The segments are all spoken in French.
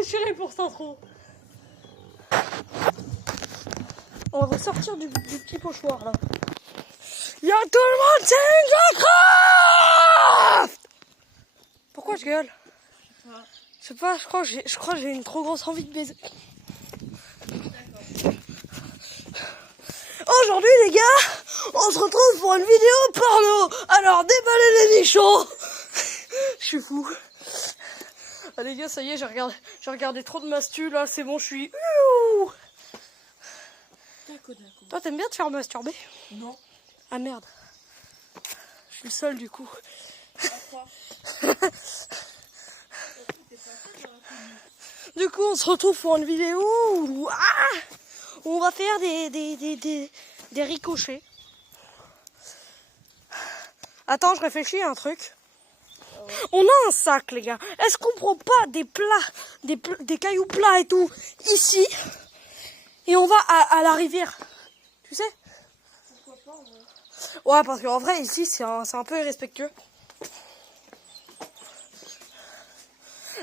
déchiré pour cette intro. On va sortir du petit pochoir là. Y'a tout le monde, c'est Minecraft. Pourquoi je gueule? Je sais pas, je crois que j'ai une trop grosse envie de baiser. Aujourd'hui les gars, on se retrouve pour une vidéo porno. Alors déballez les nichons. Je suis fou. Ah, les gars, ça y est, j'ai regardé trop de mastus là, c'est bon, je suis... D'accord. Toi t'aimes bien te faire masturber? Non. Ah merde. Je suis le seul du coup. Du coup, on se retrouve pour une vidéo où on va faire des ricochets. Attends, je réfléchis à un truc. On a un sac, les gars. Est-ce qu'on prend pas des plats, des cailloux plats et tout, ici, et on va à la rivière? Tu sais? Pourquoi pas, Ouais, parce qu'en vrai, ici, c'est un peu irrespectueux.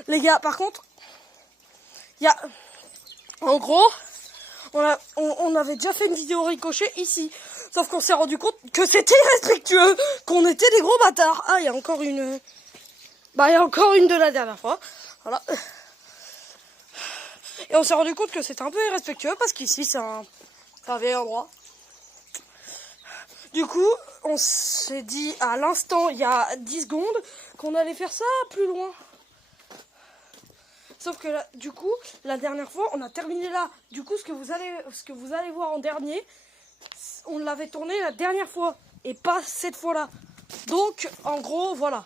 Les gars, par contre, il y a... En gros, on avait déjà fait une vidéo ricochet ici. Sauf qu'on s'est rendu compte que c'était irrespectueux, qu'on était des gros bâtards. Ah, il y a encore une... Bah, il y a encore une de la dernière fois. Voilà. Et on s'est rendu compte que c'était un peu irrespectueux parce qu'ici, c'est un vieil endroit. Du coup, on s'est dit à l'instant, il y a 10 secondes, qu'on allait faire ça plus loin. Sauf que là, du coup, la dernière fois, on a terminé là. Du coup, ce que vous allez voir en dernier, on l'avait tourné la dernière fois et pas cette fois-là. Donc, en gros, voilà.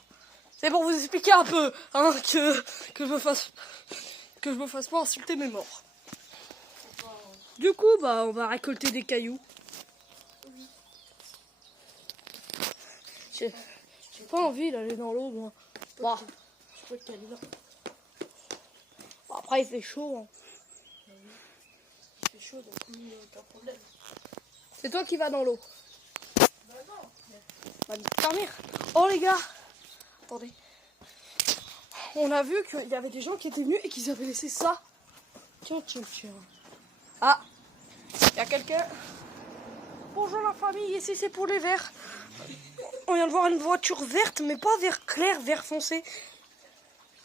C'est pour vous expliquer un peu, hein, que je me fasse pas insulter mes morts. Du coup, bah, on va récolter des cailloux. J'ai pas envie d'aller dans l'eau, moi. Bah. Je peux te caler là. Après, il fait chaud. Hein. Il fait chaud, donc aucun problème. C'est toi qui vas dans l'eau. Bah non. Bah, ta mère. Oh, les gars. Attendez. On a vu qu'il y avait des gens qui étaient venus et qu'ils avaient laissé ça. Tiens. Ah. Il y a quelqu'un. Bonjour la famille, ici c'est pour les verts. On vient de voir une voiture verte, mais pas vert clair, vert foncé.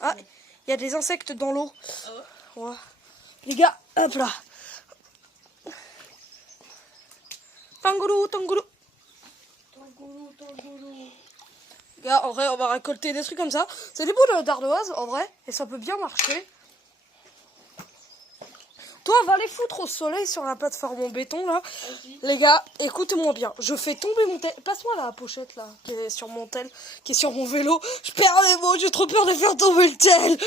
Ah, il y a des insectes dans l'eau. Ouais. Les gars, hop là. Tangoulou. Les gars, en vrai, on va récolter des trucs comme ça. C'est des boules d'ardoise, en vrai, et ça peut bien marcher. Toi, va les foutre au soleil sur la plateforme en béton, là. Vas-y. Les gars, écoutez-moi bien. Je fais tomber mon tel. Passe-moi la pochette, là, qui est sur mon tel, qui est sur mon vélo. Je perds les mots, j'ai trop peur de faire tomber le tel.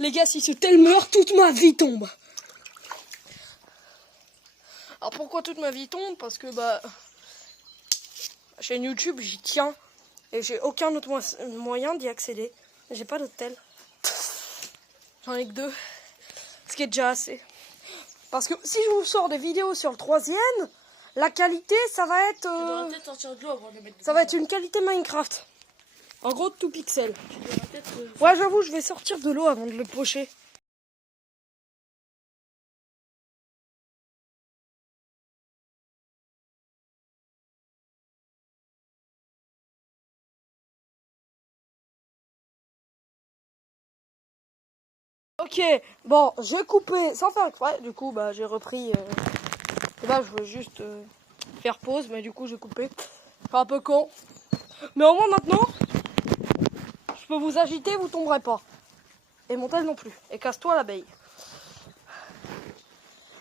Les gars, si ce tel meurt, toute ma vie tombe. Alors, pourquoi toute ma vie tombe? Parce que, bah... la chaîne YouTube, j'y tiens. Et j'ai aucun autre moyen d'y accéder. J'ai pas d'autre tel. J'en ai que 2. Ce qui est déjà assez. Parce que si je vous sors des vidéos sur le 3e, la qualité, ça va être... Tu devrais peut-être sortir de l'eau avant de les mettre ça va être une qualité Minecraft. En gros, tout pixel. Tu devrais peut-être... Ouais, j'avoue, je vais sortir de l'eau avant de le pocher. Ok, bon, j'ai coupé sans faire exprès. Du coup, bah, j'ai repris... Là, je voulais juste faire pause, mais du coup, j'ai coupé. C'est un peu con. Mais au moins, maintenant, je peux vous agiter, vous tomberez pas. Et mon tel non plus. Et casse-toi, l'abeille.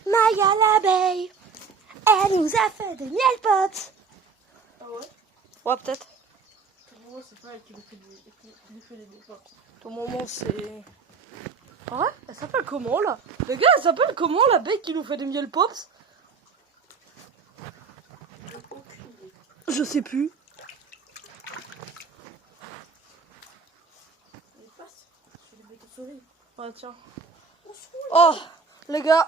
Maya, l'abeille, elle nous a fait des miel pops. Ah ouais? Ouais, peut-être. Pour moi, c'est pas elle qui nous fait des départs. Tout moment, c'est... Ah ouais? Elle s'appelle comment, là? Les gars, elle s'appelle comment, l'abeille qui nous fait des miel pops? Je sais plus. Elle passe. Je vais les mettre au soleil. Ouais, tiens. Oh, les gars,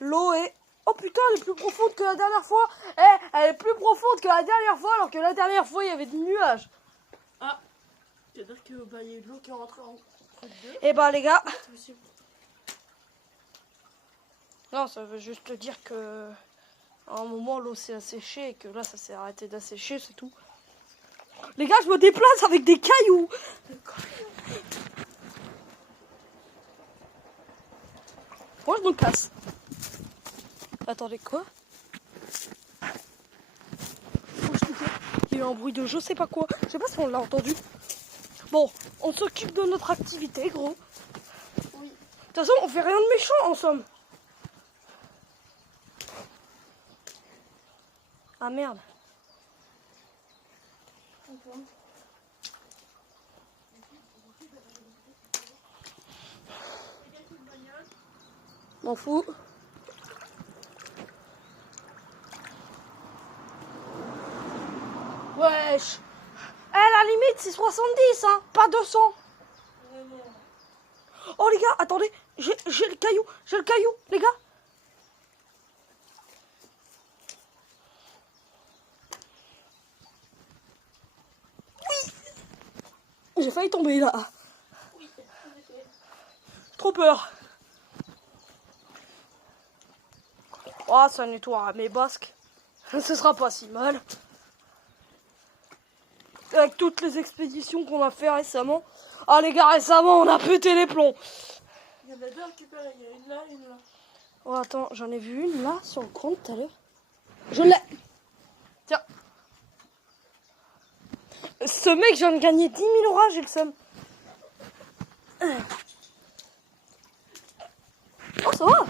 l'eau est... Oh putain, elle est plus profonde que la dernière fois. Elle est plus profonde que la dernière fois, alors que la dernière fois, il y avait des nuages. Ah. C'est-à-dire que bah, y a eu de l'eau qui est rentrée entre deux. Et bah les gars, C'est possible. non, ça veut juste dire que à un moment l'eau s'est asséchée et que là ça s'est arrêté d'assécher, c'est tout. Les gars, je me déplace avec des cailloux. Moi je me casse. Attendez, quoi? Il y a eu un bruit de je sais pas quoi. Je sais pas si on l'a entendu. Bon, on s'occupe de notre activité, gros. Oui. De toute façon, on fait rien de méchant en somme. Ah merde. M'en fous. Wesh. Eh, la limite, c'est 70, hein, pas 200. Oh, les gars, attendez. J'ai le caillou. J'ai le caillou, les gars. Oui. J'ai failli tomber, là. Oui, en effet. Trop peur. Oh, ça nettoie mes basques. Ce sera pas si mal. Avec toutes les expéditions qu'on a fait récemment. Ah les gars, récemment on a pété les plombs. Il y en a deux récupérées, il y a une là, une là. Oh attends, j'en ai vu une là sur le compte tout à l'heure. Je l'ai. Tiens. Ce mec, je viens de gagner 10 000 €, j'ai le seum. Oh ça va.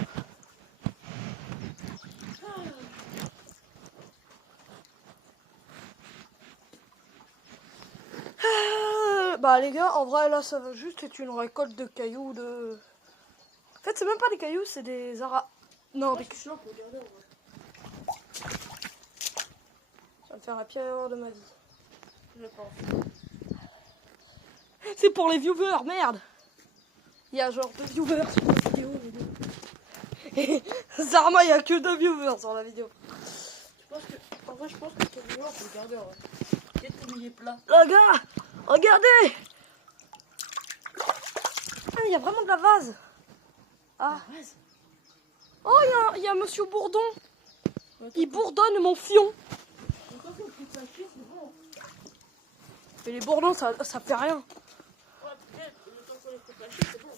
Bah les gars, en vrai là ça va juste être une récolte de cailloux de... En fait c'est même pas des cailloux, c'est des Non, des... Je suis là pour regarder en vrai. Ça va me faire la pire erreur de ma vie. Je pense. C'est pour les viewers, merde. Il y a genre 2 viewers sur la vidéo. Et Zarma, il y a que 2 viewers sur la vidéo. En vrai, je pense que ton vidéo, on peut le garder en vrai. Qu'est-ce que il est plat. Les gars, regardez. Ah, il y a vraiment de la vase. Ah. Oh, il y a Monsieur Bourdon. Il bourdonne mon fion. Mais les bourdons, ça fait rien. Ouais, peut-être, le temps qu'on les coupe la chier, c'est bon.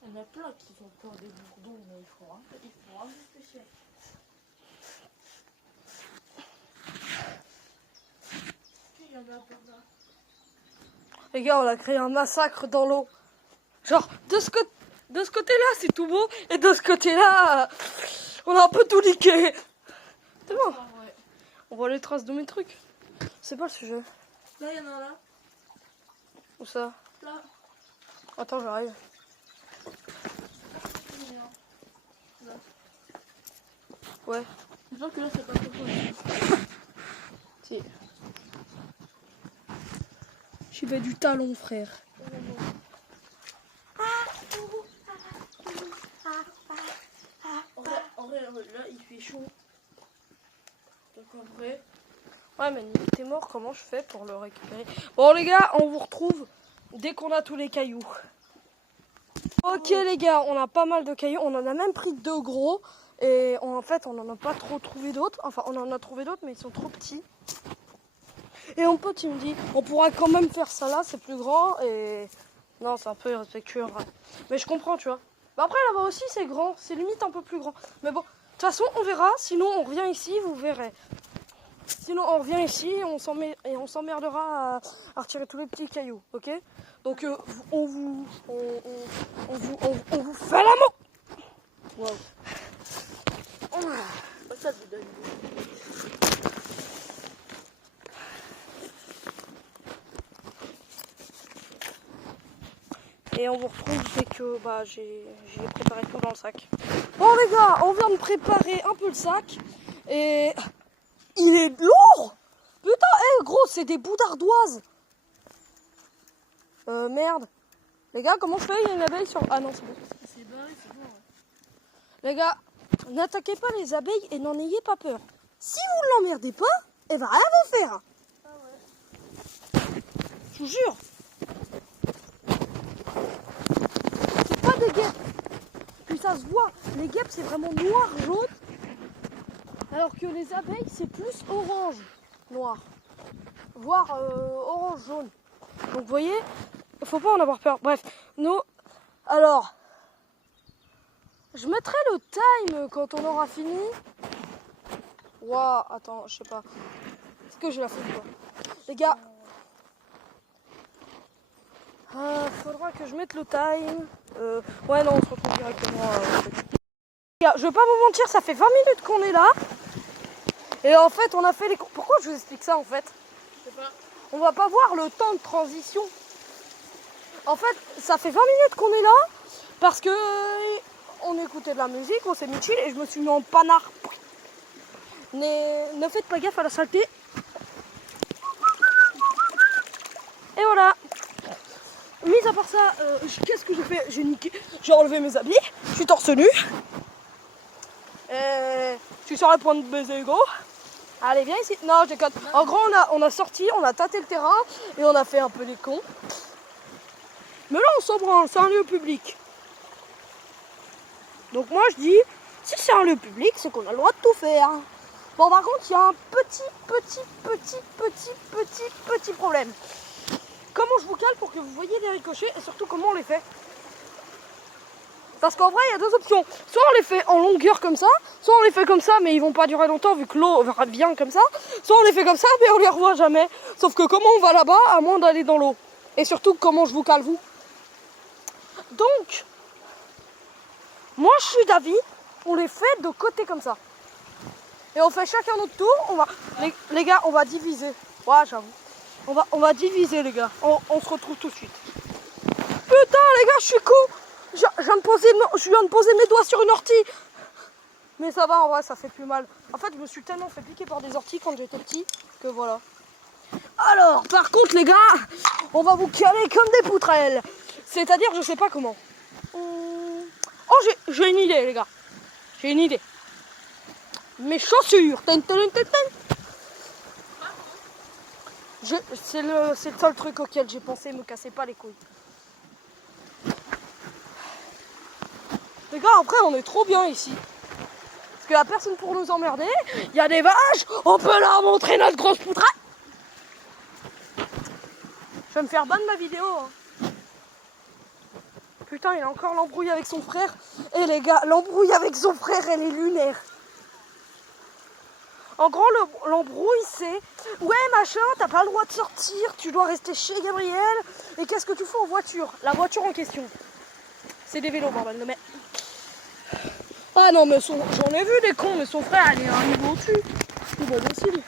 Il y en a plein qui sont peur des bourdons, mais ils font un peu spécial. Il y en a plein là. Les gars, on a créé un massacre dans l'eau. Genre, de ce côté-là, c'est tout beau. Et de ce côté-là, on a un peu tout niqué. C'est bon. Ah ouais. On voit les traces de mes trucs. C'est pas le sujet. Là, il y en a un là. Où ça? Là. Attends, j'arrive. Là. Ouais. J'espère que là, c'est pas trop chaud. Si. J'y vais du talon, frère. En vrai, là, il fait chaud. Donc en vrai... Ouais, mais t'es mort, comment je fais pour le récupérer? Bon, les gars, on vous retrouve dès qu'on a tous les cailloux. Ok, les gars, on a pas mal de cailloux. On en a même pris 2 gros. Et en fait, on n'en a pas trop trouvé d'autres. Enfin, on en a trouvé d'autres, mais ils sont trop petits. Et mon pote, il me dit, on pourra quand même faire ça là, c'est plus grand. Et non, c'est un peu irrespectueux, en vrai. Mais je comprends, tu vois. Bah après, là-bas aussi, c'est grand. C'est limite un peu plus grand. Mais bon, de toute façon, on verra. Sinon, on revient ici, vous verrez. Sinon, on revient ici et on s'emmerdera à retirer tous les petits cailloux, ok? Donc, on vous fait l'amour. Waouh. Ça, je donne. Et on vous retrouve dès que j'ai préparé tout dans le sac. Bon les gars, on vient de préparer un peu le sac. Et il est lourd. Putain, gros, c'est des bouts d'ardoise. Merde. Les gars, comment je fais? Il y a une abeille sur... Ah non, c'est bon. C'est barré, c'est bon. Les gars, n'attaquez pas les abeilles et n'en ayez pas peur. Si vous ne l'emmerdez pas, elle va rien vous faire. Ah ouais. Je vous jure. C'est pas des guêpes. Puis ça se voit. Les guêpes, c'est vraiment noir, jaune. Alors que les abeilles, c'est plus orange, noir. Voire orange, jaune. Donc vous voyez, il faut pas en avoir peur. Bref, nous... Alors... Je mettrai le time quand on aura fini. Waouh, attends, je sais pas. Est-ce que j'ai la faute quoi? Les gars, faudra que je mette le time. Ouais, non, on se retrouve directement. Les gars, je vais pas vous mentir, ça fait 20 minutes qu'on est là. Et en fait, on a fait les... Pourquoi je vous explique ça en fait? Je sais pas. On va pas voir le temps de transition. En fait, ça fait 20 minutes qu'on est là. Parce que... On écoutait de la musique, on s'est mis chill et je me suis mis en panard. Ne faites pas gaffe à la saleté. Et voilà. Mis à part ça, qu'est-ce que j'ai fait? J'ai niqué. J'ai enlevé mes habits. Je suis torse nu. Je suis sur le point de baiser Hugo. Allez, viens ici. Non, je déconne. En gros, on a sorti, on a tâté le terrain et on a fait un peu les cons. Mais là, on s'en branle, c'est un lieu public. Donc moi je dis, si c'est un lieu public, c'est qu'on a le droit de tout faire. Bon par contre, il y a un petit problème. Comment je vous cale pour que vous voyez les ricochets et surtout comment on les fait? Parce qu'en vrai, il y a deux options. Soit on les fait en longueur comme ça, soit on les fait comme ça, mais ils vont pas durer longtemps vu que l'eau va bien comme ça. Soit on les fait comme ça, mais on les revoit jamais. Sauf que comment on va là-bas, à moins d'aller dans l'eau? Et surtout, comment je vous cale vous? Donc... Moi, je suis d'avis, on les fait de côté comme ça. Et on fait chacun notre tour. On va, les gars, on va diviser. Ouais, j'avoue. On va diviser, les gars. On se retrouve tout de suite. Putain, les gars, je suis con. Je viens de poser mes doigts sur une ortie. Mais ça va, en vrai, ça fait plus mal. En fait, je me suis tellement fait piquer par des orties quand j'étais petit que voilà. Alors, par contre, les gars, on va vous caler comme des poutrelles. C'est-à-dire, je sais pas comment. Oh, j'ai une idée, les gars. J'ai une idée. Mes chaussures. C'est le seul truc auquel j'ai pensé. Me cassez pas les couilles. Les gars, après, on est trop bien ici. Parce qu'il n'y a personne pour nous emmerder. Il y a des vaches. On peut leur montrer notre grosse poutrelle. Je vais me faire ban ma vidéo. Hein. Putain, il a encore l'embrouille avec son frère. Et les gars, l'embrouille avec son frère, elle est lunaire. En gros, l'embrouille, c'est... Ouais, machin, t'as pas le droit de sortir, tu dois rester chez Gabriel. Et qu'est-ce que tu fais en voiture? La voiture en question. C'est des vélos, bordel, mais... Ah non, mais j'en ai vu des cons, mais son frère, elle est un niveau au-dessus. C'est bon, docile.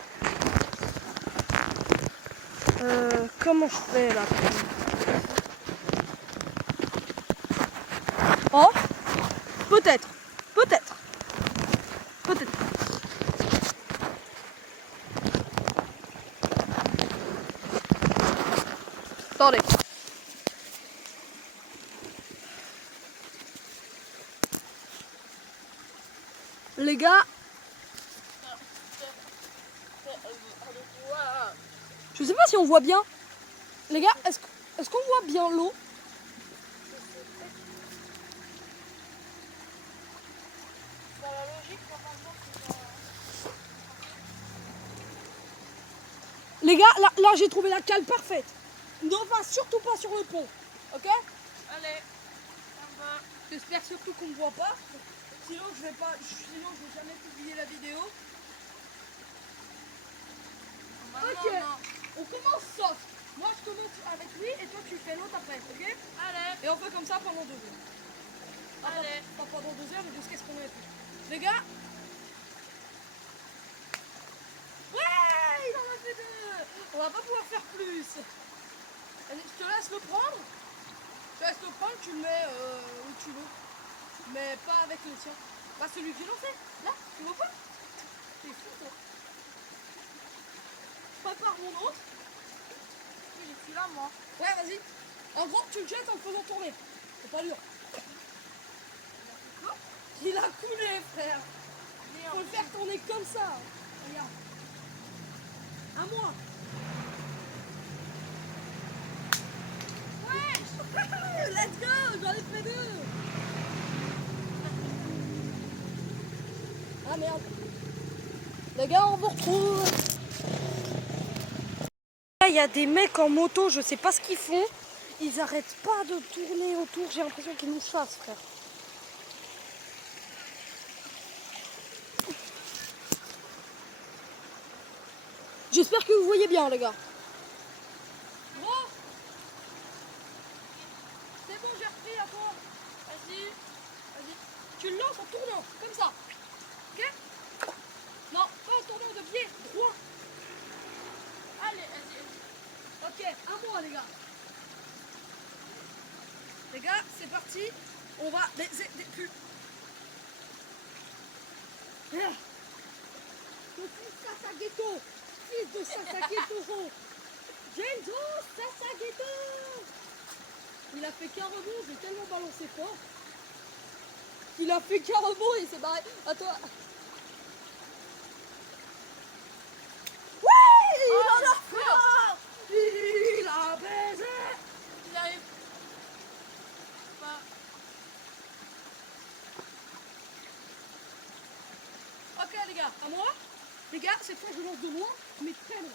Comment je fais, là? Oh, peut-être. Attendez. Les gars, je sais pas si on voit bien. Les gars, est-ce qu'on voit bien l'eau? Les gars, là j'ai trouvé la cale parfaite. Ne va surtout pas sur le pont, ok? Allez, on va. J'espère surtout qu'on ne voit pas. Sinon je vais jamais publier la vidéo. Ok, on commence soft. Moi je commence avec lui et toi tu fais l'autre après, ok? Allez, Et on fait comme ça pendant 2 heures. allez. Pas pendant 2 heures, mais jusqu'à ce qu'on ait fait. Les gars. Ouais, il en a fait 2. On va pas pouvoir faire plus. Allez, je te laisse le prendre. Tu le mets où tu veux. Mais pas avec le tien. Pas celui qui lançait. Là, tu vois pas? T'es fou toi. Je prépare mon autre. Je suis là, moi. Ouais, vas-y. En gros, tu le jettes en le faisant tourner. C'est pas dur. Il a coulé, frère. Faut le faire tourner comme ça. Regarde. À moi. Ouais. Let's go. J'en ai fait 2. Ah merde. Les gars, on vous retrouve. Il y a des mecs en moto, je sais pas ce qu'ils font. Ils arrêtent pas de tourner autour. J'ai l'impression qu'ils nous chassent, frère. J'espère que vous voyez bien, les gars. Gros, c'est bon, j'ai repris à toi. Vas-y, vas-y. Tu le lances en tournant, comme ça. Ok? Non, pas en tournant de pied, droit. Allez, vas-y. Ok, à moi, les gars. Les gars, c'est parti. On va baiser des culs. Sasageto, fils de Sasageto. Genzo Sasageto. Il a fait qu'un rebond, j'ai tellement balancé fort. Il a fait qu'un rebond et il s'est barré. À toi. Ouais, il en a fait. Il a baisé. Il arrive. Pas. Ok les gars, à moi. Les gars, cette fois je lance de loin, mais très loin.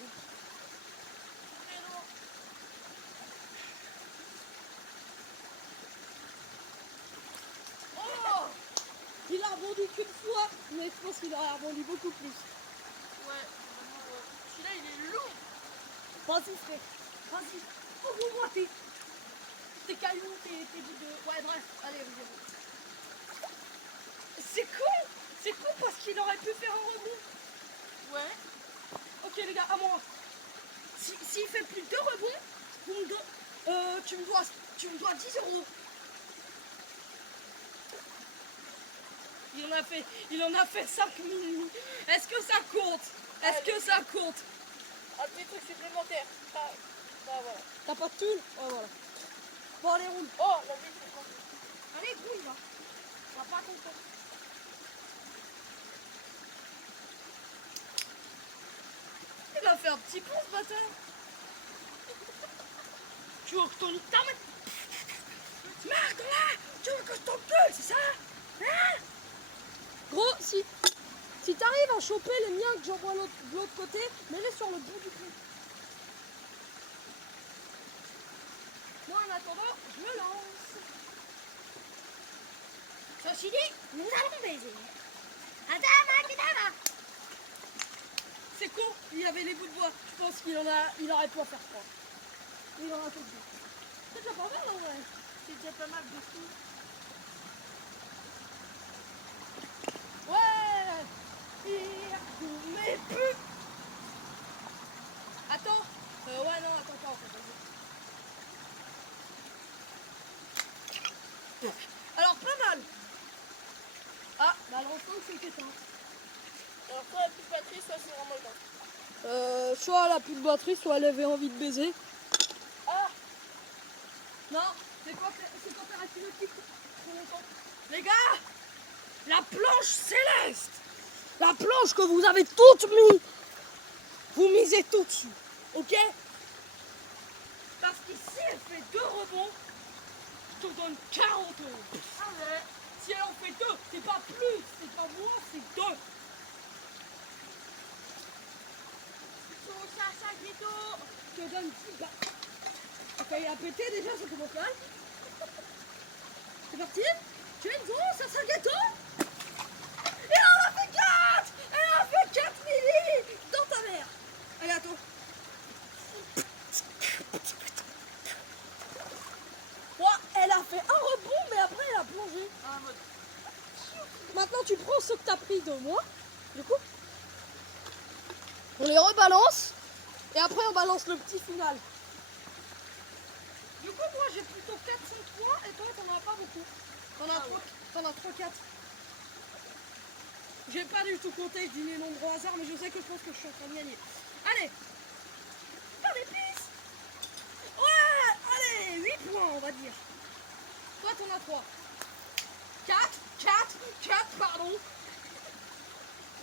Très loin. Oh, il a rebondi qu'une fois, mais je pense qu'il aurait rebondi beaucoup plus. Ouais, vraiment, celui-là il est long. Vas-y frère, vas-y. Ouvre-moi tes cailloux, tes bouts de... Ouais bref, allez, vas-y. C'est con parce qu'il aurait pu faire un rebond. Ouais. Ok les gars, à moi. S'il fait plus de 2 rebonds, vous me tu me dois 10 euros. Il en a fait 5000. Est-ce que ça compte? Est-ce que ça compte? Un petit truc supplémentaire. Ah, bah voilà. T'as pas de thune? Oh voilà. Bon allez, roule. Oh, la vie c'est bon. Allez, roule là. On va pas compter. Il a fait un petit pont ce bâtard. Tu veux que ton... Merde là. Tu veux que je t'encule, c'est ça? Hein? Gros, si t'arrives à choper les miens que j'envoie de l'autre côté, mets-les sur le bout du cul. Moi en attendant, je me lance. Ceci dit, nous allons baiser. Adama Kedama. C'est con, il y avait les bouts de bois. Je pense qu'il aurait pu en faire 3. Il en a fait 2. C'est déjà pas mal en vrai. C'est déjà pas mal de tout. Ouais. Mais plus. Attends. Ouais non, attends pas en fait. Vas-y. Alors pas mal. Ah, bah l'enceinte c'est éteint. Alors soit la plus batterie, soit c'est vraiment le temps. Soit elle a plus de batterie, soit elle avait envie de baiser. Ah. Non, c'est quand elle a fini le pic trop longtemps. Les gars, la planche céleste, la planche que vous avez toute mis, vous misez tout dessus, ok? Parce qu'ici elle fait 2 rebonds, je te donne 40 euros. Ah ouais. Si elle en fait 2, c'est pas plus, c'est pas moins, c'est 2. Son chacha ghetto. Je te donne 10 balles. Ok, il a pété déjà, ça commence mal. C'est parti. Genzo, ça sera gâteau. Et on a fait 4. Elle a fait 4 milli dans ta mère. Allez, attends. Ouais, elle a fait un rebond, mais après elle a plongé. Ah, mode. Maintenant, tu prends ce que t'as pris de moi. Du coup, on les rebalance. Et après, on balance le petit final. Du coup, moi, j'ai plutôt 4-5 points. Et toi, t'en as pas beaucoup. T'en as 3-4. J'ai pas du tout compté, je dis les nombres au hasard, mais je sais que je pense que je suis en train de gagner. Allez. Faire des pistes. Ouais. Allez, 8 points. à 3. 4, pardon.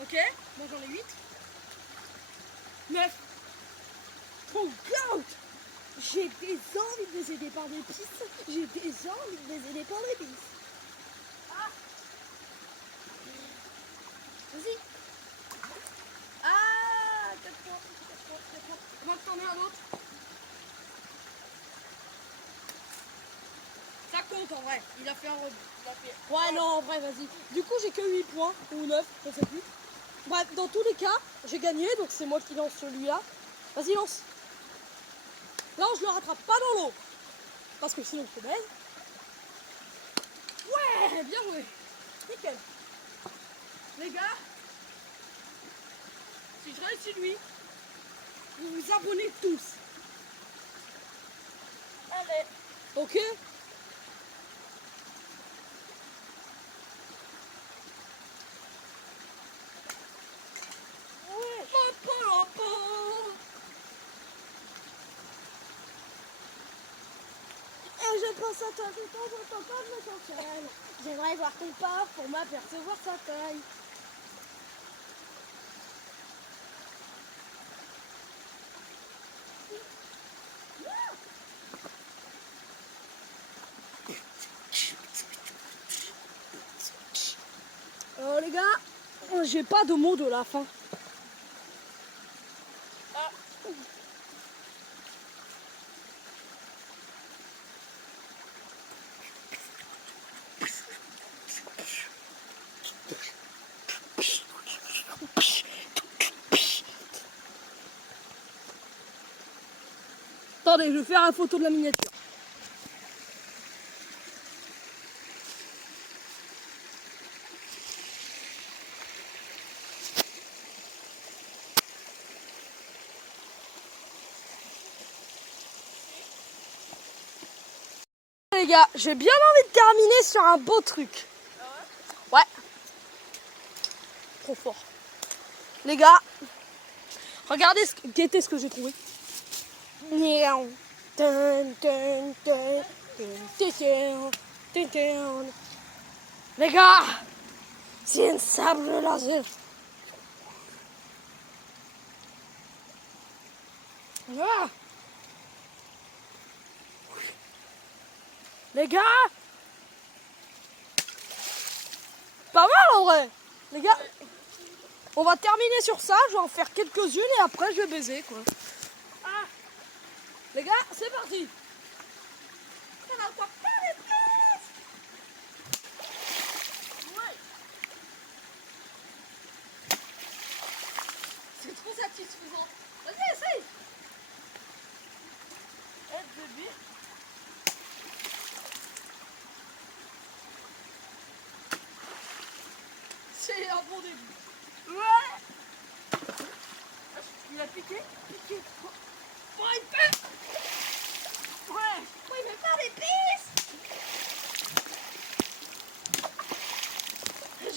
Ok, moi j'en ai 8. 9. Oh God! J'ai des envies de les aider par des pistes. J'ai des envies de les aider par les pistes. Ah! Vas-y. Ah! 4 points. Comment t'en es un autre? Ça compte en vrai. Il a fait un rebond. Ouais, non, en vrai, vas-y. Du coup, j'ai que 8 points. Ou 9, je sais plus. Bref, dans tous les cas, j'ai gagné. Donc, c'est moi qui lance celui-là. Vas-y, lance. Lance, je le rattrape pas dans l'eau. Parce que sinon, je te baise. Ouais, bien joué. Nickel. Les gars, si je réussis lui, vous vous abonnez tous. Allez. Ok? Ouais. Et je pense à toi tout le temps quand je me sens seule. J'aimerais voir ton corps pour m'apercevoir sa taille. Les gars, j'ai pas de mots de la fin. Attendez, je vais faire une photo de la miniature. Les gars, j'ai bien envie de terminer sur un beau truc. Ouais. Trop fort. Les gars, regardez guettez ce que j'ai trouvé. Les gars, c'est une sable laser. Ah. Les gars, pas mal en vrai. Les gars, on va terminer sur ça. Je vais en faire quelques-unes et après je vais baiser quoi. Ah. Les gars, c'est parti. Ça n'a pas les pièces. Ouais. C'est trop satisfaisant. Vas-y, essaye. Aide bébé. C'est un bon début. Ouais. Il a piqué. Oh, il fait. Ouais. Oh, il veut faire des pistes.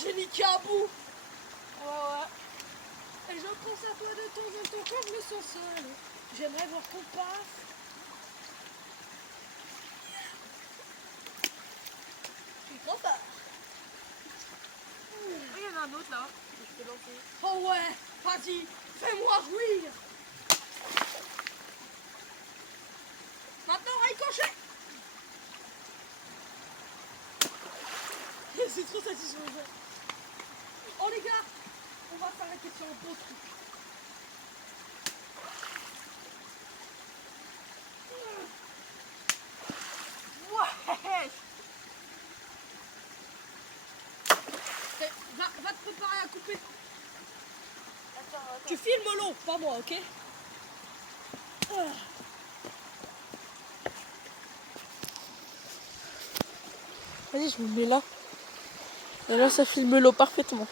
J'ai niqué un bout. Ouais. Et je pense à toi de temps en temps quand je me sens seule. J'aimerais voir qu'on passe. Je suis trop fort. Il y en a un autre là. Je peux lancer. Oh ouais, vas-y, fais-moi jouir. Maintenant, ricochet. C'est trop satisfaisant. Oh les gars, on va s'arrêter sur un beau truc. Ouais. Va te préparer à couper. Attends. Tu filmes l'eau, pas moi, ok? Vas-y, je me mets là. Et là, ça filme l'eau parfaitement.